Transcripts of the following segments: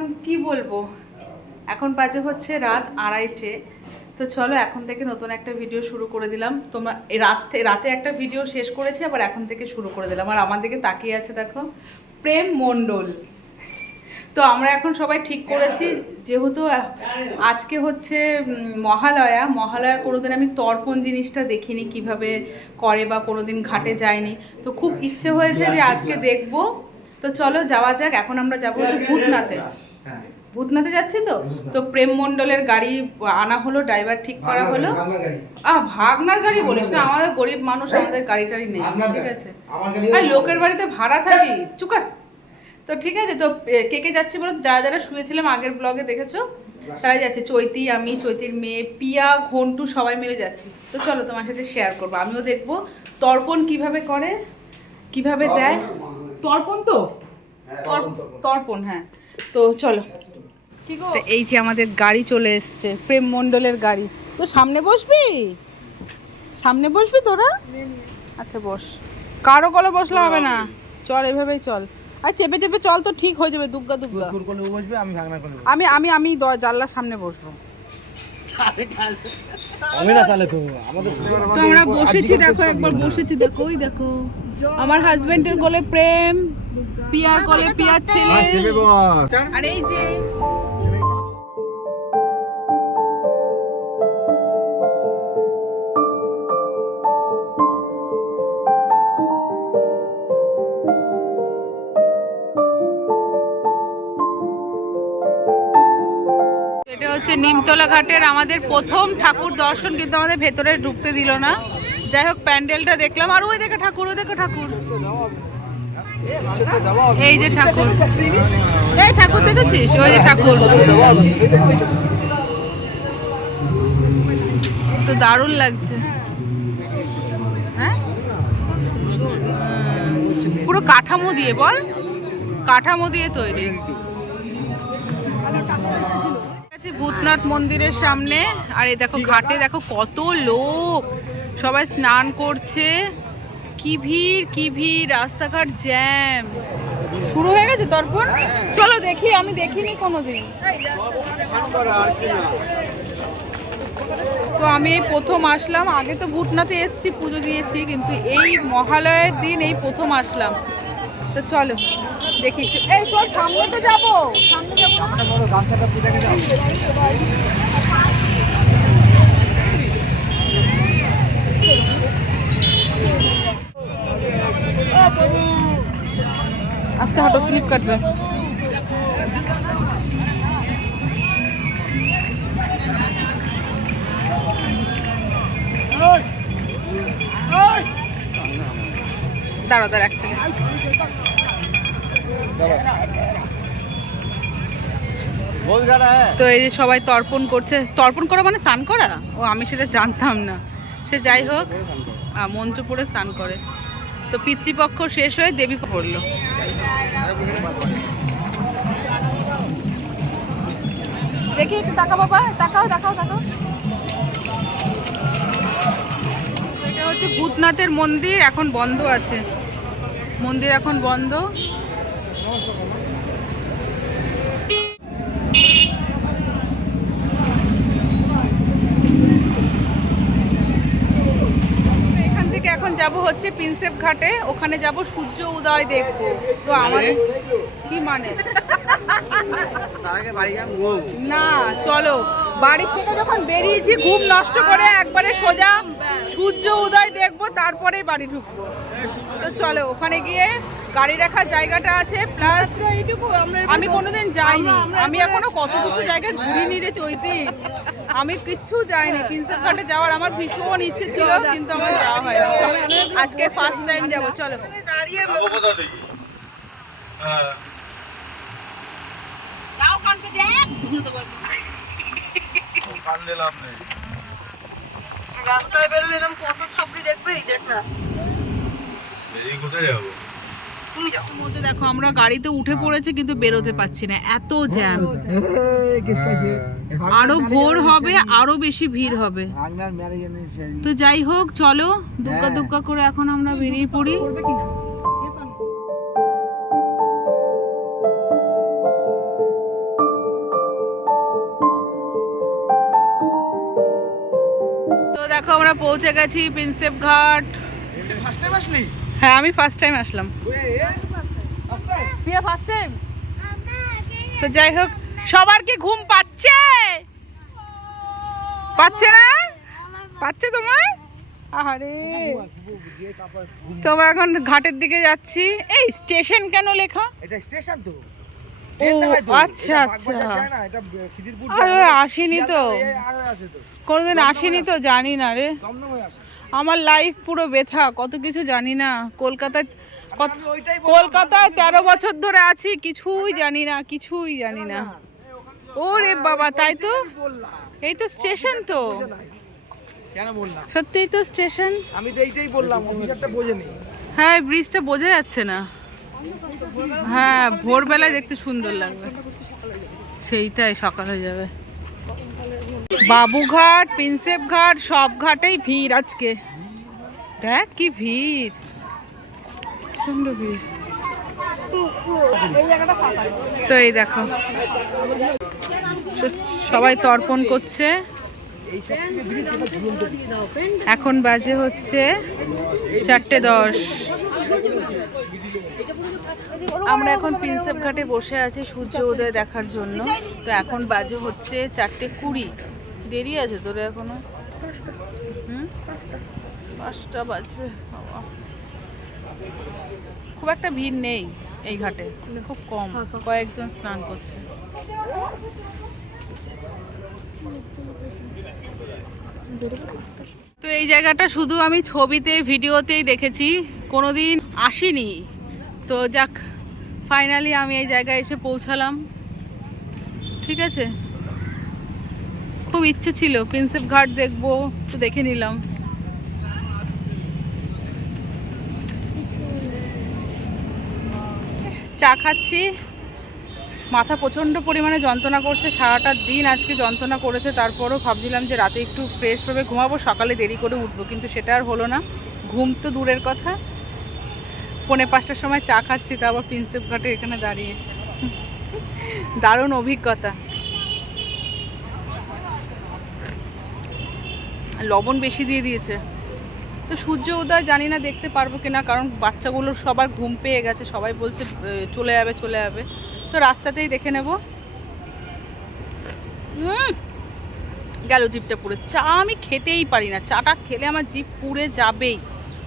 এখন কি বলব? এখন বাজে হচ্ছে রাত আড়াইটে। তো চলো এখন থেকে নতুন একটা ভিডিও শুরু করে দিলাম। তোমরা রাত রাতে একটা ভিডিও শেষ করেছি, আবার এখন থেকে শুরু করে দিলাম। আর আমার দিকে তাকিয়ে আছে দেখো, প্রেম মণ্ডল। তো আমরা এখন সবাই ঠিক করেছি, যেহেতু আজকে হচ্ছে মহালয়া। মহালয়া কোনোদিন আমি তর্পণ জিনিসটা দেখিনি কীভাবে করে বা কোনোদিন ঘাটে যায়নি। তো খুব ইচ্ছে হয়েছে যে আজকে দেখব। তো চলো যাওয়া যাক, এখন আমরা যাব হচ্ছে ভূতনাথে। ভূতনাথে যাচ্ছি তো? তো প্রেম মণ্ডলের গাড়ি আনা হলো ড্রাইভার ঠিক করা হলো। ভাগনার গাড়ি। বলিস না আমাদের গরিব মানুষ আমাদের গাড়ি টাড়ি নেই ঠিক আছে। আর লোকের বাড়িতে ভাড়া থাকি চুকার। তো ঠিক আছে তো কে কে যাচ্ছে বলো যারা যারা শুয়েছিলাম আগের ব্লগে দেখেছ তারা যাচ্ছে। চৈতি আমি চৈতির মেয়ে পিয়া ঘন্টু সবাই মিলে যাচ্ছি। তো চলো তোমার সাথে শেয়ার করব। আমিও দেখব। তর্পণ কীভাবে করে? কীভাবে দেয়? তর্পণ তো? তর্পণ হ্যাঁ। তো চলো। তো এই যে আমাদের গাড়ি চলে এসছে প্রেম মণ্ডলের গাড়ি। তো সামনে বসবি? সামনে বসবি তোরা? আচ্ছা বস। কারও কলে বসলে হবে না। চল এভাবেই চল। আর চেপে চেপে চল তো ঠিক হয়ে যাবে দুগ্গা দুগ্গা। তোর কোলে বসবে আমি। আমি আমি আমি দ- জানলার সামনে বসবো। হবে না তাহলে তো আমাদের তো আমরা বসেছি দেখো একবার বসেছি দেখো ওই দেখো। আমার হাজবেন্ডের কোলে প্রেম পিয়ার কোলে পিয়ার ছেলে। আর এই যে হচ্ছে নিমতলা ঘাটের আমাদের প্রথম ঠাকুর দর্শন, কিন্তু আমাদের ভেতরে ঢুকতে দিল না। যাই হোক, প্যান্ডেলটা দেখলাম। আর ওই দেখে ঠাকুর, ওই দেখে ঠাকুর। এই যে ঠাকুর। এই ঠাকুর দেখেছিস? ওই যে ঠাকুর। তো দারুণ লাগছে। হ্যাঁ? পুরো কাঠামো দিয়ে বল। কাঠামো দিয়ে তৈরি। আছে ভূতনাথ মন্দিরের সামনে। আর এই দেখো ঘাটে দেখো কত লোক। সবাই স্নান করছে। কি ভিড় কি ভিড়, রাস্তাঘাট জ্যাম। শুরু হয়ে গেছে দর্পণ? চলো দেখি, আমি দেখিনি কোনোদিন। তো আমি এই প্রথম আসলাম। আগে তো ভূতনাথে এসেছি, পুজো দিয়েছি, কিন্তু এই মহালয়ের দিন এই প্রথম আসলাম। তো চলো দেখি একটু। এই তোর সামনে তো যাব। সামনে যাব আস্তে হাঁটো স্লিপ কাটবে। দাঁড়া দাঁড়া এক তো এই যে সবাই তর্পণ করছে। তর্পণ করা মানে স্নান করা? ও আমি সেটা জানতাম না। সে যাই হোক আহ, মন্ত্র পড়ে স্নান করে। তো পিতৃপক্ষ শেষ হয়ে দেবী পড়ল। দেখি একটু টাকা বাবা তাকাও তাকাও তাকাও। এটা হচ্ছে ভূতনাথের মন্দির এখন বন্ধ আছে। মন্দির এখন বন্ধ। এখান থেকে এখন যাব হচ্ছে প্রিন্সেপ ঘাটে ওখানে যাব সূর্য উদয় দেখব তো আমাদের কি মানে? না চলো। বাড়ি থেকে যখন বেরিয়েছি ঘুম নষ্ট করে একবারে সোজা সূর্য উদয় দেখব তারপরে বাড়ি ঢুকবো। তো চলো ওখানে গিয়ে গাড়ি রাখার জায়গাটা আছে প্লাস আমি কোনোদিন যাইনি। আমি এখনও কত কিছু জায়গায় ঘুরিনি রে চৈতি। আমি কিচ্ছু যাইনি। প্রিন্সেপ ঘাটে যাওয়ার আমার ভীষণ ইচ্ছে ছিল কিন্তু আমার যাওয়া হয় আজকে ফার্স্ট টাইম যাব চলো। দেখি হ্যাঁ। কান দিলাম রাস্তায় বেরোলে এরকম কত ছাপড়ি দেখবে? এই দেখ না। কোথায় যাব? তুমি যাও মধ্যে দেখো আমরা গাড়িতে উঠে হ্যাঁ। পড়েছে কিন্তু বেরোতে পাচ্ছি না। এত জ্যাম হ্যাঁ। আরও ভোর হবে আরও বেশি ভিড় হবে। তো যাই হোক চলো দুগ্গা দুগ্গা করে এখন আমরা বেরিয়ে পড়ি। তো দেখো আমরা পৌঁছে গেছি প্রিন্সেপ ঘাট। ফার্স্ট টাইম আসলি? হ্যাঁ আমি ফার্স্ট টাইম আসলাম। First time Priya first time তো যাই হোক সবার কি ঘুম পাচ্ছে? পাচ্ছে না? পাচ্ছে তোমার? আরে তোমরা এখন ঘাটের দিকে যাচ্ছি। এই স্টেশন কেন লেখা? এটা স্টেশন তো। আচ্ছা, আচ্ছা। আরে আসিনি তো। কোনোদিন আসিনি তো জানি না রে। আমার লাইফ পুরো ব্যথা কত কিছু জানি না। কলকাতায় কলকাতায় তেরো বছর ধরে আছি কিছুই জানি না কিছুই জানি না। ওরে বাবা তাই তো? এই তো স্টেশন তো। সত্যিই তো স্টেশন আমি তো এইটাই বললাম হ্যাঁ ব্রিজটা বোঝা যাচ্ছে না। হ্যাঁ ভোরবেলায় দেখতে সুন্দর লাগবে। সেইটাই সকাল হয়ে যাবে। বাবুঘাট, প্রিন্সেপ ঘাট, সব ঘাটেই ভিড় আজকে। দেখ কি ভিড়। সুন্দর ভিড়। তো এই দেখো। সবাই তর্পণ করছে। এখন বাজে হচ্ছে চারটে দশ। আমরা এখন প্রিন্সেপ ঘাটে বসে আছি সূর্য উদয় দেখার জন্য। তো এখন বাজে হচ্ছে চারটে কুড়ি। দেরি আছে তোর এখনও? হুম? পাঁচটা। বাজবে খুব একটা ভিড় নেই এই ঘাটে খুব কম। কয়েকজন স্নান করছে। তো এই জায়গাটা শুধু আমি ছবিতে ভিডিওতেই দেখেছি কোনোদিন আসিনি। তো যাক ফাইনালি আমি এই জায়গায় এসে পৌঁছালাম। ঠিক আছে? খুব ইচ্ছে ছিল, প্রিন্সেপ ঘাট দেখব, তো দেখে নিলাম। চা খাচ্ছি। মাথা প্রচণ্ড পরিমাণে যন্ত্রণা করছে, সারাটা দিন আজকে যন্ত্রণা করেছে, তারপরও ভাবছিলাম যে রাতে একটু ফ্রেশভাবে ঘুমাবো, সকালে দেরি করে উঠবো, কিন্তু সেটা আর হলো না। ঘুম তো দূরের কথা। পৌনে পাঁচটার সময় চা খাচ্ছি তারপর প্রিন্সেপ ঘাটে এখানে দাঁড়িয়ে। দারুণ অভিজ্ঞতা। লবণ বেশি দিয়ে দিয়েছে। তো সূর্য উদয় জানি না দেখতে পারব কিনা, কারণ বাচ্চাগুলোর সবার ঘুম পেয়ে গেছে, সবাই বলছে চলে যাবে চলে যাবে। তো রাস্তাতেই দেখে নেব। গেল জিপটা পুড়ে। চা আমি খেতেই পারি না, চাটা খেলে আমার জিপ পুড়ে যাবেই।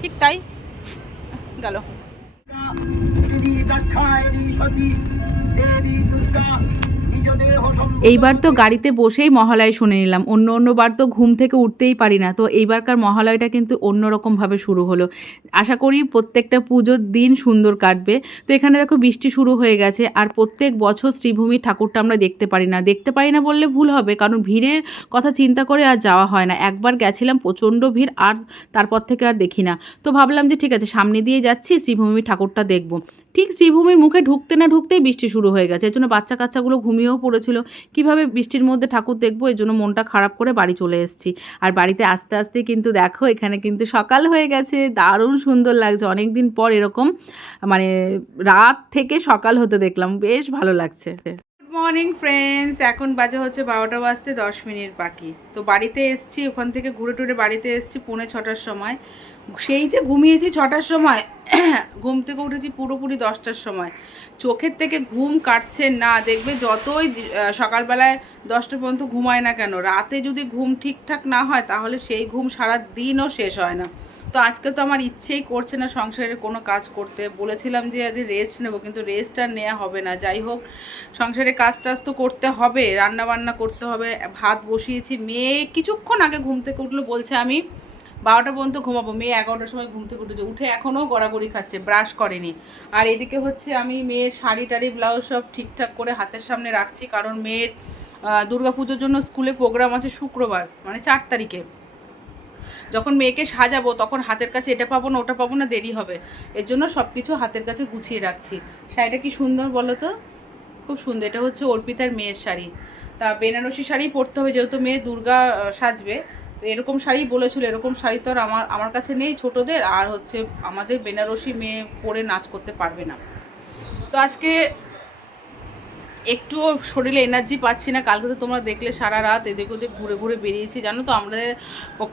ঠিক তাই? গেল। এইবার তো গাড়িতে বসেই মহালয় শুনে নিলাম। অন্য অন্যবার তো ঘুম থেকে উঠতেই পারি না। তো এইবারকার মহালয়টা কিন্তু অন্যরকমভাবে শুরু হলো। আশা করি প্রত্যেকটা পুজোর দিন সুন্দর কাটবে। তো এখানে দেখো বৃষ্টি শুরু হয়ে গেছে আর প্রত্যেক বছর শ্রীভূমির ঠাকুরটা আমরা দেখতে পারি না। দেখতে পারি না বললে ভুল হবে, কারণ ভিড়ের কথা চিন্তা করে আর যাওয়া হয় না। একবার গেছিলাম, প্রচণ্ড ভিড় আর তারপর থেকে আর দেখি না। তো ভাবলাম যে ঠিক আছে, সামনে দিয়ে যাচ্ছি শ্রীভূমি ঠাকুরটা দেখব। ঠিক শ্রীভূমির মুখে ঢুকতে না ঢুকতেই বৃষ্টি শুরু হয়ে গেছে। এর জন্য বাচ্চা কাচ্চাগুলো ঘুমিয়েও পড়েছিল। কীভাবে বৃষ্টির মধ্যে ঠাকুর দেখব? এই জন্য মনটা খারাপ করে বাড়ি চলে এসেছি। আর বাড়িতে আস্তে আস্তে কিন্তু দেখো, এখানে কিন্তু সকাল হয়ে গেছে। দারুণ সুন্দর লাগছে। অনেক দিন পর এরকম মানে রাত থেকে সকাল হতে দেখলাম। বেশ ভালো লাগছে। মর্নিং ফ্রেন্ডস এখন বাজে হচ্ছে বারোটা বাজতে দশ মিনিট বাকি। তো বাড়িতে এসছি, ওখান থেকে ঘুরে টুরে বাড়িতে এসছি, পৌনে ছটার সময়। সেই যে ঘুমিয়েছি ছটার সময়, ঘুম থেকে উঠেছি পুরোপুরি দশটার সময়। চোখের থেকে ঘুম কাটছে না, দেখবে যতই সকালবেলায় দশটা পর্যন্ত ঘুমায় না কেন, রাতে যদি ঘুম ঠিকঠাক না হয় তাহলে সেই ঘুম সারা দিনও শেষ হয় না। তো আজকে তো আমার ইচ্ছেই করছে না সংসারের কোনো কাজ করতে। বলেছিলাম যে আজ রেস্ট নেব, কিন্তু রেস্ট আর নেওয়া হবে না। যাই হোক, সংসারে কাজ টাজ তো করতে হবে রান্না বান্না করতে হবে, ভাত বসিয়েছি। মেয়ে কিছুক্ষণ আগে ঘুম থেকে উঠল, বলছে আমি বারোটা পর্যন্ত ঘুমাবো। মেয়ে এগারোটার সময় ঘুম থেকে উঠেছে। উঠে এখনও গড়াগড়ি খাচ্ছে ব্রাশ করেনি। আর এদিকে হচ্ছে আমি মেয়ের শাড়ি টাড়ি ব্লাউজ সব ঠিকঠাক করে হাতের সামনে রাখছি। কারণ মেয়ের দুর্গা পুজোর জন্য স্কুলে প্রোগ্রাম আছে শুক্রবার মানে চার তারিখে। যখন মেয়েকে সাজাবো, তখন হাতের কাছে এটা পাবো না, ওটা পাবো না, দেরি হবে। এর জন্য সব কিছু হাতের কাছে গুছিয়ে রাখছি। শাড়িটা কি সুন্দর বলো তো? খুব সুন্দর। এটা হচ্ছে অর্পিতার মেয়ের শাড়ি। তা বেনারসি শাড়ি পরতে হবে, যেহেতু মেয়ে দুর্গা সাজবে। তো এরকম শাড়ি বলেছিল, এরকম শাড়ি তো আর আমার আমার কাছে নেই ছোটদের, আর হচ্ছে আমাদের বেনারসি মেয়ে পরে নাচ করতে পারবে না। তো আজকে একটুও শরীরে এনার্জি পাচ্ছি না। কালকে তো তোমরা দেখলে সারা রাত এদিক ওদিক ঘুরে ঘুরে বেরিয়েছি। জানো তো, আমাদের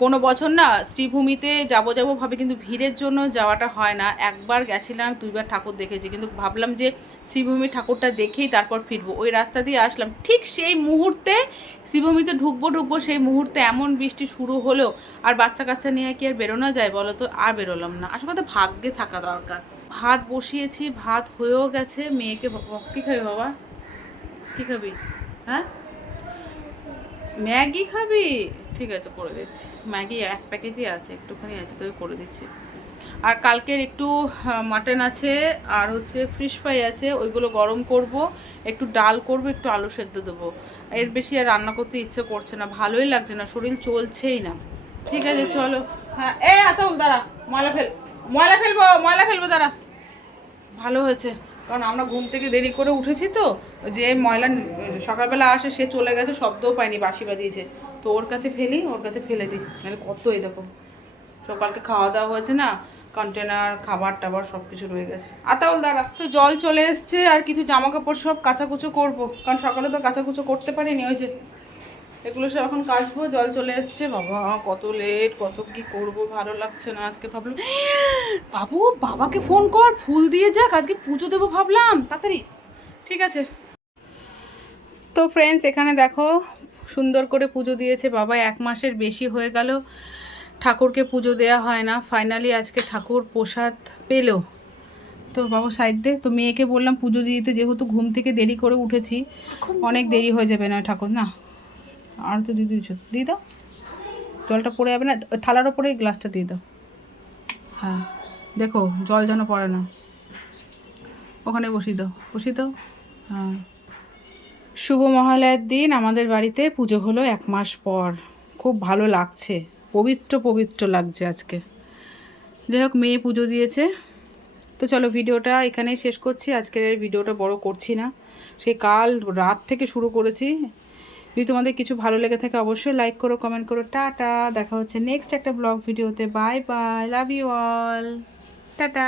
কোনো বছর না শ্রীভূমিতে যাব যাব ভাবে কিন্তু ভিড়ের জন্য যাওয়াটা হয় না। একবার গেছিলাম, দুইবার ঠাকুর দেখেছি। কিন্তু ভাবলাম যে শ্রীভূমি ঠাকুরটা দেখেই তারপর ফিরবো। ওই রাস্তা দিয়ে আসলাম। ঠিক সেই মুহূর্তে শ্রীভূমিতে ঢুকবো ঢুকবো সেই মুহূর্তে এমন বৃষ্টি শুরু হলো। আর বাচ্চা কাচ্চা নিয়ে কি আর বেরোনো যায় বলো তো? আর বেরোলাম না। আসলে ভাগ্যে থাকা দরকার। ভাত বসিয়েছি, ভাত হয়েও গেছে। মেয়েকে কী খাবে বাবা? কী খাবি? হ্যাঁ? ম্যাগি খাবি? ঠিক আছে, করে দিচ্ছি। ম্যাগি এক প্যাকেটই আছে, একটুখানি আছে তোকে করে দিচ্ছি। আর কালকের একটু মাটন আছে, আর হচ্ছে ফিশ ফ্রাই আছে, ওইগুলো গরম করব, একটু ডাল করব, একটু আলু সেদ্ধ দেবো। এর বেশি আর রান্না করতে ইচ্ছে করছে না, ভালোই লাগছে না, শরীর চলছেই না। ঠিক আছে, চলো। হ্যাঁ এ আতাউল দাঁড়া, ময়লা ফেল, ময়লা ফেলব ময়লা ফেলব, দাঁড়া। ভালো হয়েছে। কারণ আমরা ঘুম থেকে দেরি করে উঠেছি তো, যে ময়লা সকালবেলা আসে, সে চলে গেছে, শব্দও পায়নি বাসি বাজিয়েছে। তো ওর কাছে ফেলি, ওর কাছে ফেলে দিই। নাহলে কত এই দেখো। সকালকে খাওয়া দাওয়া হয়েছে না কন্টেনার খাবার টাবার সব কিছু রয়ে গেছে। আতাউল, দাঁড়া। তো জল চলে এসছে, আর কিছু জামা কাপড় সব কাচাকুচো করব, কারণ সকালে তো কাচাকুচো করতে পারিনি, ওই যে এগুলো সব এখন কাচবো জল চলে এসছে। বাবা কত লেট কত কি করব ভালো লাগছে না আজকে ভাবলাম। বাবু বাবাকে ফোন কর ফুল দিয়ে যাক আজকে পুজো দেবো ভাবলাম তাড়াতাড়ি। ঠিক আছে। তো ফ্রেন্ডস এখানে দেখো সুন্দর করে পুজো দিয়েছে বাবা এক মাসের বেশি হয়ে গেল। ঠাকুরকে পুজো দেওয়া হয় না। ফাইনালি আজকে ঠাকুর প্রসাদ পেল। তো বাবু সাইড দে। তো মেয়েকে বললাম পুজো দিতে যেহেতু ঘুম থেকে দেরি করে উঠেছি অনেক দেরি হয়ে যাবে না ঠাকুর না? আর তো দিয়ে দিচ্ছ দিয়ে দাও। জলটা পড়ে যাবে না, থালার ওপরে গ্লাসটা দিয়ে দাও। হ্যাঁ দেখো, জল যেন পড়ে না। ওখানে বসিয়ে দাও বসিয়ে দাও। হ্যাঁ। শুভ মহালয়ার দিন, আমাদের বাড়িতে পুজো হলো এক মাস পর। খুব ভালো লাগছে, পবিত্র পবিত্র লাগছে আজকে। যাই হোক, মেয়ে পুজো দিয়েছে। তো চলো, ভিডিওটা এখানেই শেষ করছি। আজকের ভিডিওটা বড় করছি না। সেই কাল রাত থেকে শুরু করেছি। যদি তোমাদের কিছু ভালো লেগে থাকে, অবশ্যই লাইক করো কমেন্ট করো, টাটা। দেখা হচ্ছে নেক্সট একটা ব্লগ ভিডিওতে। Bye bye love you all tata.